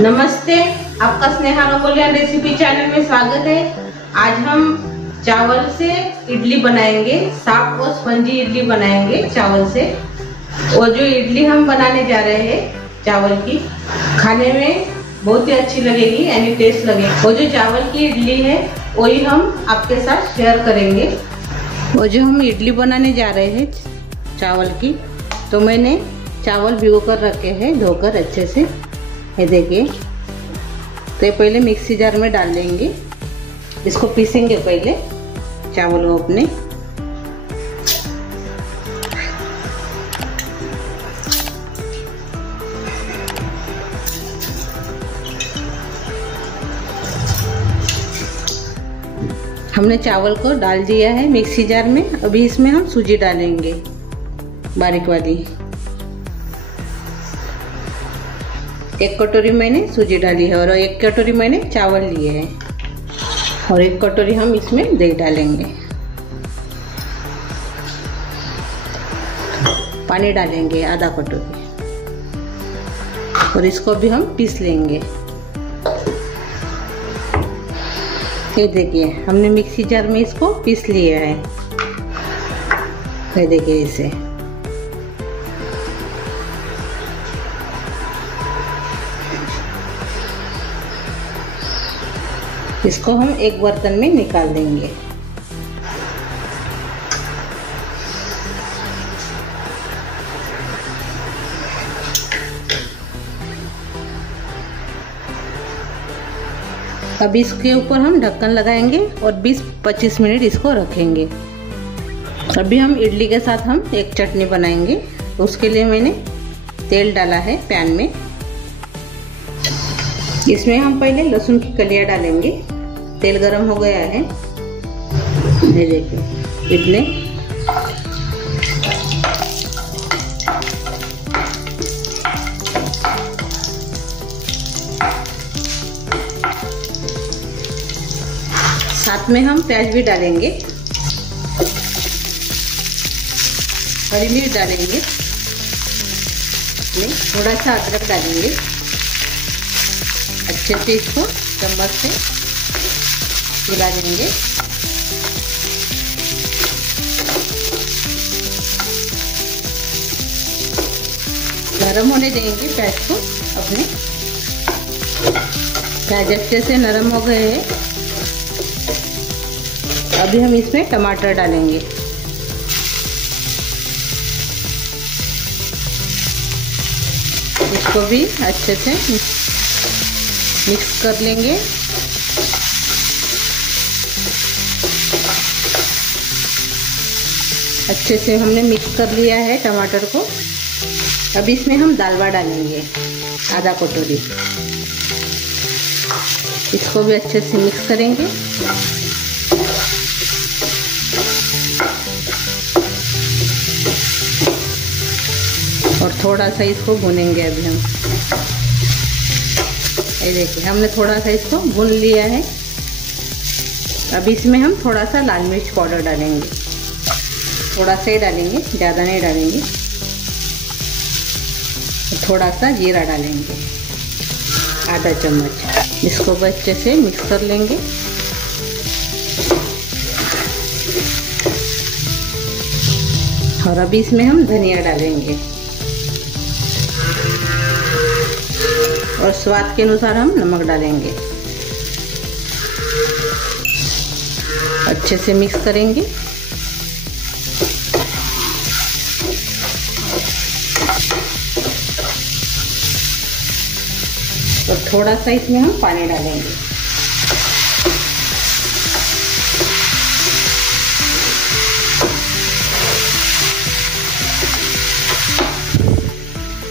नमस्ते, आपका Sneha रंगोलियन recipe channel में स्वागत है। आज हम चावल से इडली बनाएंगे, सॉफ्ट और स्पंजी इडली बनाएंगे चावल से। और जो इडली हम बनाने जा रहे हैं चावल की, खाने में बहुत ही अच्छी लगेगी, यानी टेस्ट लगेगी। और जो चावल की इडली है वही हम आपके साथ शेयर करेंगे। और जो हम इडली बनाने जा रहे हैं चावल की, तो मैंने चावल भिगो कर रखे हैं धोकर अच्छे से। ये देखिए, तो ये पहले मिक्सी जार में डाल देंगे, इसको पीसेंगे पहले चावल को अपने। हमने चावल को डाल दिया है मिक्सी जार में। अभी इसमें हम सूजी डालेंगे बारीक वाली। 1 कटोरी मैंने सूजी डाली है और 1 कटोरी मैंने चावल लिए हैं और 1 कटोरी हम इसमें दही डालेंगे। पानी डालेंगे आधा कटोरी और इसको भी हम पीस लेंगे। ये देखिए, हमने मिक्सी जार में इसको पीस लिया है। ये देखिए इसे। इसको हम एक बर्तन में निकाल देंगे। अब इसके ऊपर हम ढक्कन लगाएंगे और 20-25 मिनट इसको रखेंगे। अभी हम इडली के साथ हम एक चटनी बनाएंगे, तो उसके लिए मैंने तेल डाला है पैन में। इसमें हम पहले लहसुन की कलियां डालेंगे। तेल गरम हो गया है, ये देखिए इतने। साथ में हम प्याज भी डालेंगे, हरी मिर्च डालेंगे, थोड़ा सा अदरक डालेंगे। अच्छे से इसको चम्मच से मिला देंगे। नरम होने देंगे प्याज को अपने। प्याज अच्छे से नरम हो गए हैं। अभी हम इसमें टमाटर डालेंगे। इसको भी अच्छे से मिक्स कर लेंगे। अच्छे से हमने मिक्स कर लिया है टमाटर को। अब इसमें हम दालवा डालेंगे आधा कटोरी। इसको भी अच्छे से मिक्स करेंगे। और थोड़ा सा इसको भूनेंगे अभी हम। ये देखिए, हमने थोड़ा सा इसको भून लिया है। अब इसमें हम थोड़ा सा लाल मिर्च पाउडर डालेंगे। थोड़ा सा ही डालेंगे, ज़्यादा नहीं डालेंगे। थोड़ा सा जीरा डालेंगे, आधा चम्मच। इसको भी अच्छे से मिक्स कर लेंगे। और अभी इसमें हम धनिया डालेंगे और स्वाद के अनुसार हम नमक डालेंगे। अच्छे से मिक्स करेंगे। और थोड़ा सा इसमें हम पानी डालेंगे।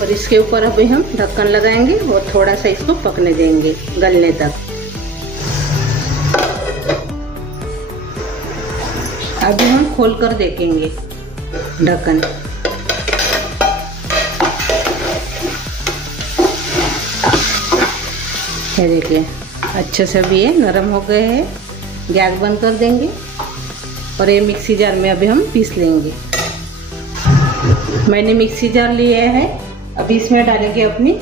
और इसके ऊपर अभी हम ढक्कन लगाएंगे और थोड़ा सा इसको पकने देंगे गलने तक। अभी हम खोल कर देखेंगे ढक्कन। ये देखिए, अच्छे से भी ये नरम हो गए हैं। गैस बंद कर देंगे और ये मिक्सी जार में अभी हम पीस लेंगे। मैंने मिक्सी जार लिया है। अभी इसमें डालेंगे अपनी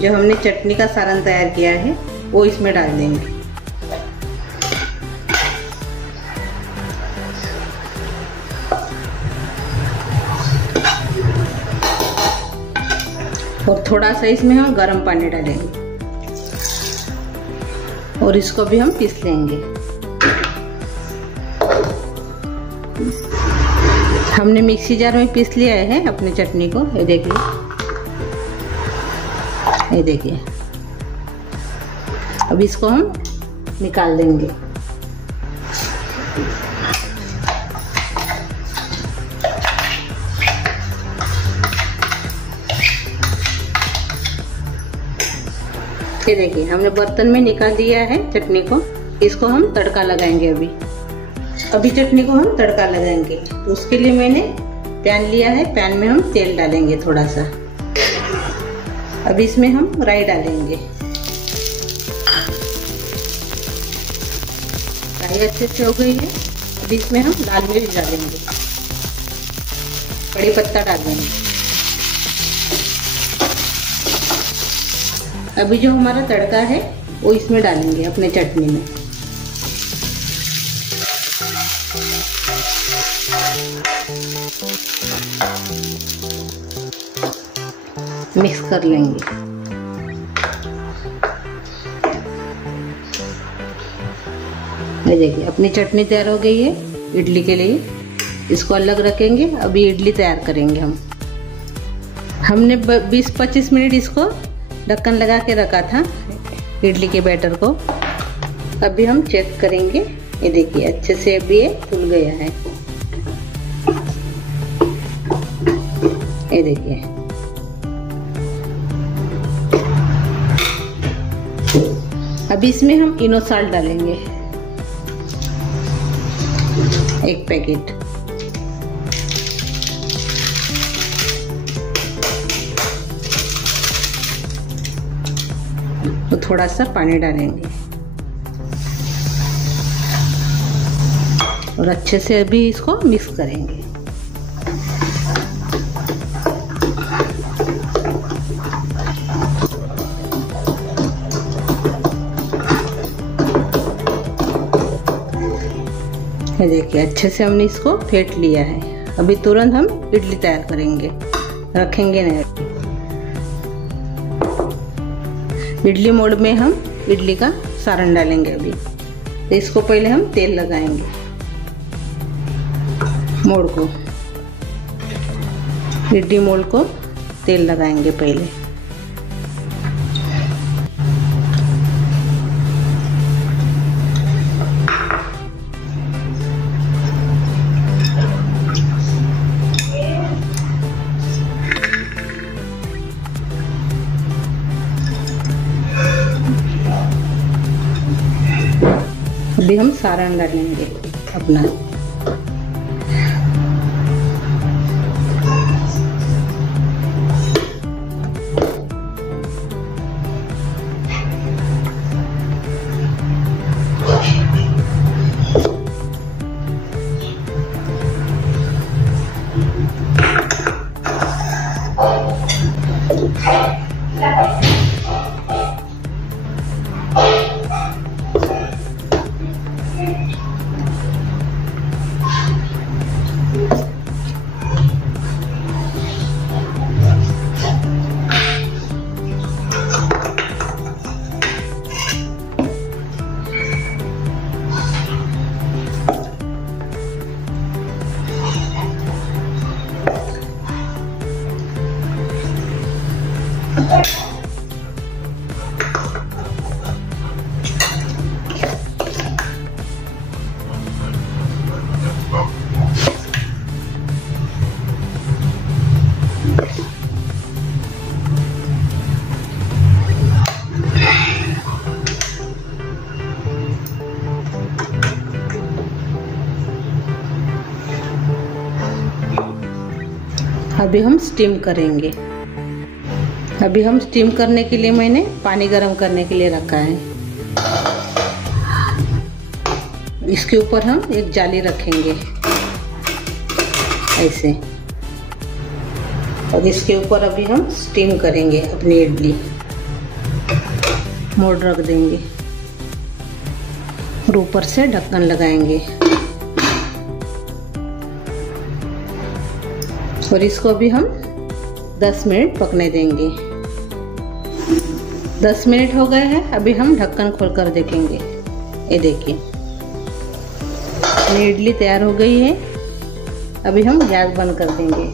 जो हमने चटनी का सारण तैयार किया है वो इसमें डाल देंगे। और थोड़ा सा इसमें हम गर्म पानी डालेंगे और इसको भी हम पीस लेंगे। हमने मिक्सी जार में पीस लिया है अपनी चटनी को। ये देखिए, ये देखिए। अब इसको हम निकाल देंगे। ये देखिए, हमने बर्तन में निकाल दिया है चटनी को। इसको हम तड़का लगाएंगे। अभी चटनी को हम तड़का लगाएंगे। तो उसके लिए मैंने पैन लिया है। पैन में हम तेल डालेंगे थोड़ा सा। अब इसमें हम राई डालेंगे। राई अच्छे से हो गई है। अब इसमें हम लाल मिर्च डालेंगे, कड़ी पत्ता डालेंगे। अभी जो हमारा तड़का है वो इसमें डालेंगे अपने चटनी में। मिक्स कर लेंगे। ये देखिए, अपनी चटनी तैयार हो गई है इडली के लिए। इसको अलग रखेंगे। अभी इडली तैयार करेंगे हम। हमने 20-25 मिनट इसको ढक्कन लगा के रखा था इडली के बैटर को। अभी हम चेक करेंगे। ये देखिए, अच्छे से अभी ये फूल गया है। ये देखिए, अभी इसमें हम इनो साल्ट डालेंगे 1 पैकेट। तो थोड़ा सा पानी डालेंगे और अच्छे से अभी इसको मिक्स करेंगे। ये देखिए, अच्छे से हमने इसको फेंट लिया है। अभी तुरंत हम इडली तैयार करेंगे, रखेंगे नहीं। इडली मोड में हम इडली का सारण डालेंगे अभी। तो इसको पहले हम तेल लगाएंगे मोड़ को। इडली मोड़ को तेल लगाएंगे पहले। अभी हम सारण डालेंगे अपना। अभी हम स्टीम करेंगे। अभी हम स्टीम करने के लिए मैंने पानी गर्म करने के लिए रखा है। इसके ऊपर हम एक जाली रखेंगे ऐसे, और इसके ऊपर अभी हम स्टीम करेंगे अपनी इडली। मोड़ रख देंगे और ऊपर से ढक्कन लगाएंगे और इसको भी हम 10 मिनट पकने देंगे। 10 मिनट हो गए हैं। अभी हम ढक्कन खोलकर देखेंगे। ये देखिए अपनी इडली तैयार हो गई है। अभी हम गैस बंद कर देंगे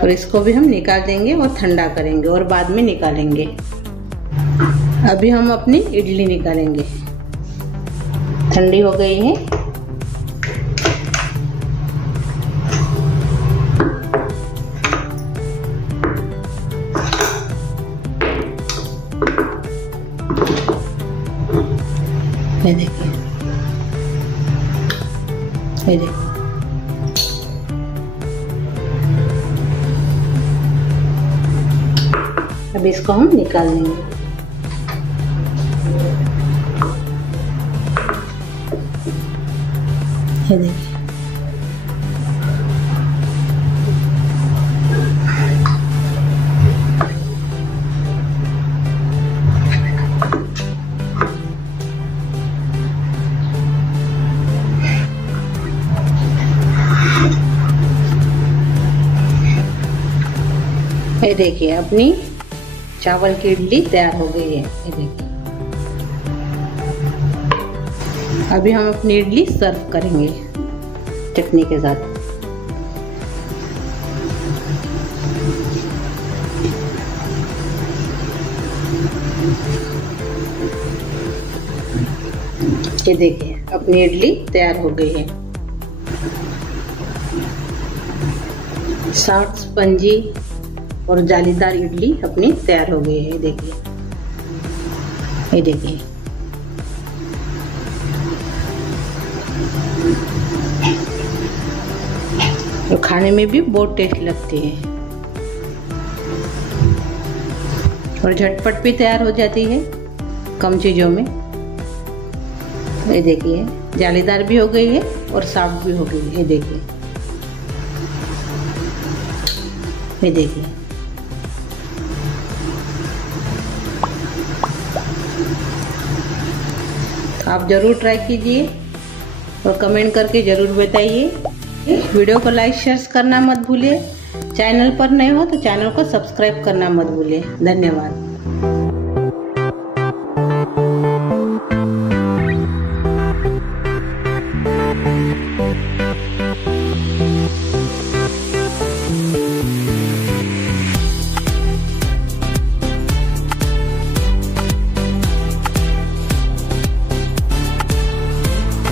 और इसको भी हम निकाल देंगे और ठंडा करेंगे और बाद में निकालेंगे। अभी हम अपनी इडली निकालेंगे। ठंडी हो गई है। ये देखिए, ये देखिए। अब इसको हम निकाल लेंगे। ये देखिए, ये देखिए अपनी चावल की इडली तैयार हो गई है। ये देखिए, अभी हम अपनी इडली सर्व करेंगे चटनी के साथ। ये देखिए अपनी इडली तैयार हो गई है। सॉफ्ट स्पंजी और जालीदार इडली अपनी तैयार हो गई है। देखिए, ये देखिए। तो खाने में भी बहुत टेस्ट लगती है और झटपट भी तैयार हो जाती है कम चीजों में। ये देखिए जालीदार भी हो गई है और सॉफ्ट भी हो गई है। ये देखिए, ये देखिए। आप जरूर ट्राई कीजिए और कमेंट करके जरूर बताइए। वीडियो को लाइक शेयर करना मत भूलिए। चैनल पर नए हो तो चैनल को सब्सक्राइब करना मत भूलिए। धन्यवाद।